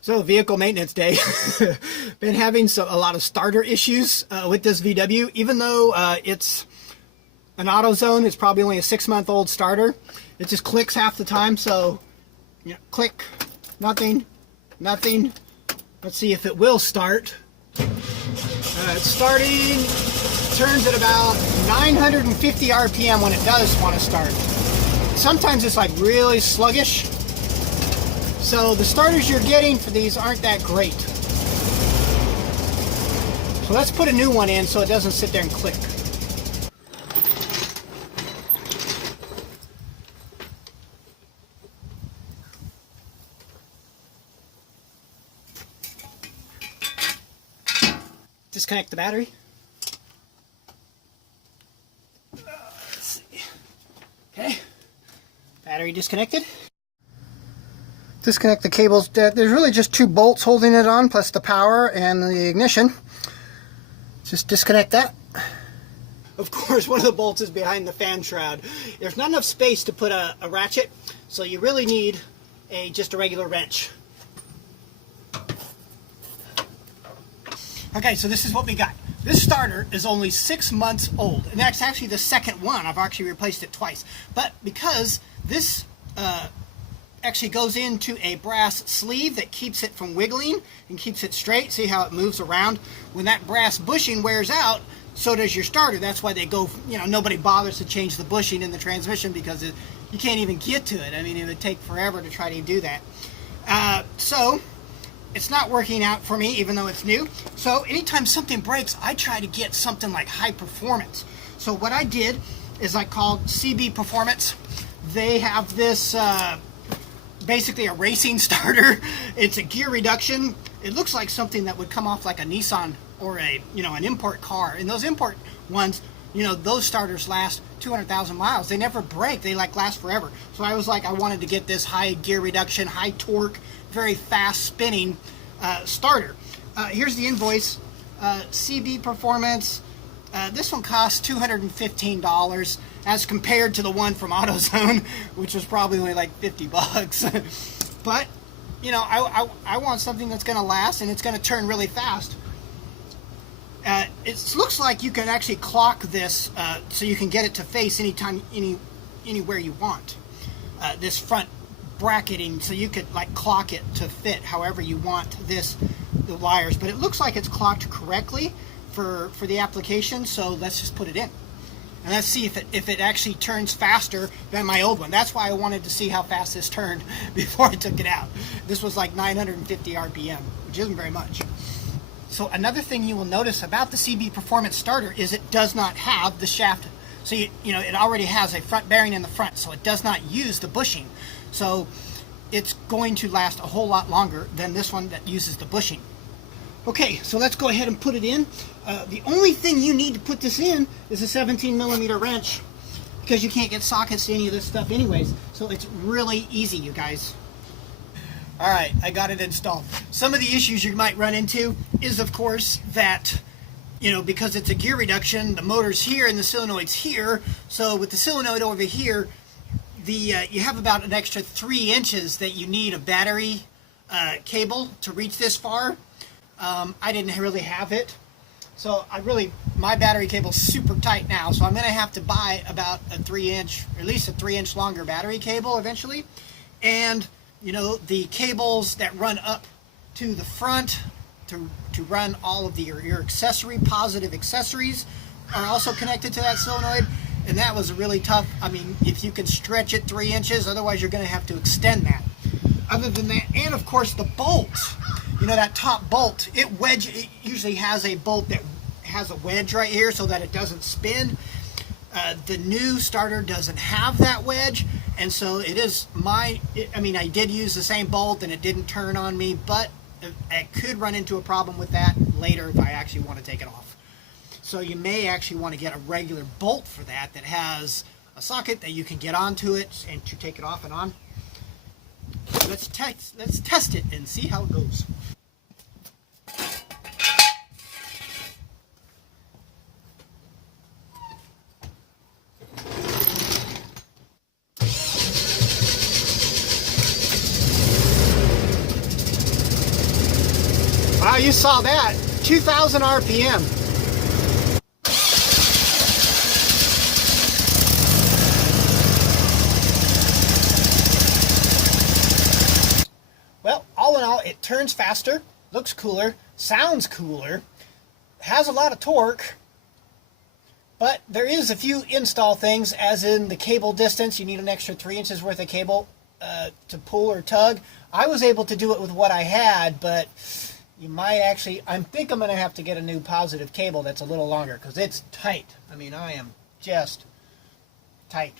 So vehicle maintenance day. Been having a lot of starter issues with this VW. Even though it's an AutoZone, it's probably only a 6-month-old starter. It just clicks half the time. So, you know, click, nothing, nothing. Let's see if it will start. It's starting. Turns at about 950 RPM when it does want to start. Sometimes it's like really sluggish. So the starters you're getting for these aren't that great. So let's put a new one in so it doesn't sit there and click. Disconnect the battery. Let's see. Okay. Battery disconnected. Disconnect the cables. There's really just 2 bolts holding it on, plus the power and the ignition. Just disconnect that. Of course, one of the bolts is behind the fan shroud. There's not enough space to put a ratchet, so you really need just a regular wrench. Okay, so this is what we got. This starter is only 6 months old, and that's actually the second one. I've actually replaced it twice. But because this actually goes into a brass sleeve that keeps it from wiggling and keeps it straight. See how it moves around? When that brass bushing wears out, so does your starter. That's why they go, you know, nobody bothers to change the bushing in the transmission because you can't even get to it. I mean, it would take forever to try to do that. So it's not working out for me, even though it's new. So anytime something breaks, I try to get something like high performance. So what I did is I called CB Performance. They have this basically a racing starter. It's a gear reduction. It looks like something that would come off like a Nissan or an import car. And those import ones, those starters last 200,000 miles. They never break. They last forever. So I was like, I wanted to get this high gear reduction, high torque, very fast spinning starter. Here's the invoice. CB Performance. This one costs $215 as compared to the one from AutoZone, which was probably only like 50 bucks. But, I want something that's going to last and it's going to turn really fast. It looks like you can actually clock this so you can get it to face anywhere you want. This front bracketing, so you could clock it to fit however you want the wires. But it looks like it's clocked correctly for the application, so let's just put it in. And let's see if it actually turns faster than my old one. That's why I wanted to see how fast this turned before I took it out. This was like 950 RPM, which isn't very much. So another thing you will notice about the CB Performance starter is it does not have the shaft. So it already has a front bearing in the front, so it does not use the bushing. So it's going to last a whole lot longer than this one that uses the bushing. Okay, so let's go ahead and put it in. The only thing you need to put this in is a 17mm wrench, because you can't get sockets to any of this stuff anyways. So it's really easy, you guys. Alright, I got it installed. Some of the issues you might run into is, of course, that because it's a gear reduction, the motor's here and the solenoid's here. So with the solenoid over here, you have about an extra 3 inches that you need a battery cable to reach this far. I didn't really have it. So my battery cable's super tight now, so I'm going to have to buy about a 3-inch, or at least a 3-inch longer battery cable eventually. And, the cables that run up to the front to run all of your positive accessories are also connected to that solenoid. And that was really tough. I mean, if you can stretch it 3 inches, otherwise you're going to have to extend that. Other than that, and of course the bolt. That top bolt, it usually has a bolt that has a wedge right here so that it doesn't spin. The new starter doesn't have that wedge, and so I did use the same bolt and it didn't turn on me, but I could run into a problem with that later if I actually want to take it off. So you may actually want to get a regular bolt for that has a socket that you can get onto it and to take it off and on. Let's test it and see how it goes. Wow, you saw that. 2,000 RPM. Well, all in all, it turns faster, looks cooler, sounds cooler, has a lot of torque, but there is a few install things, as in the cable distance. You need an extra 3 inches worth of cable to pull or tug. I was able to do it with what I had, but you might actually, I think I'm going to have to get a new positive cable that's a little longer, because it's tight. I mean, I am just tight.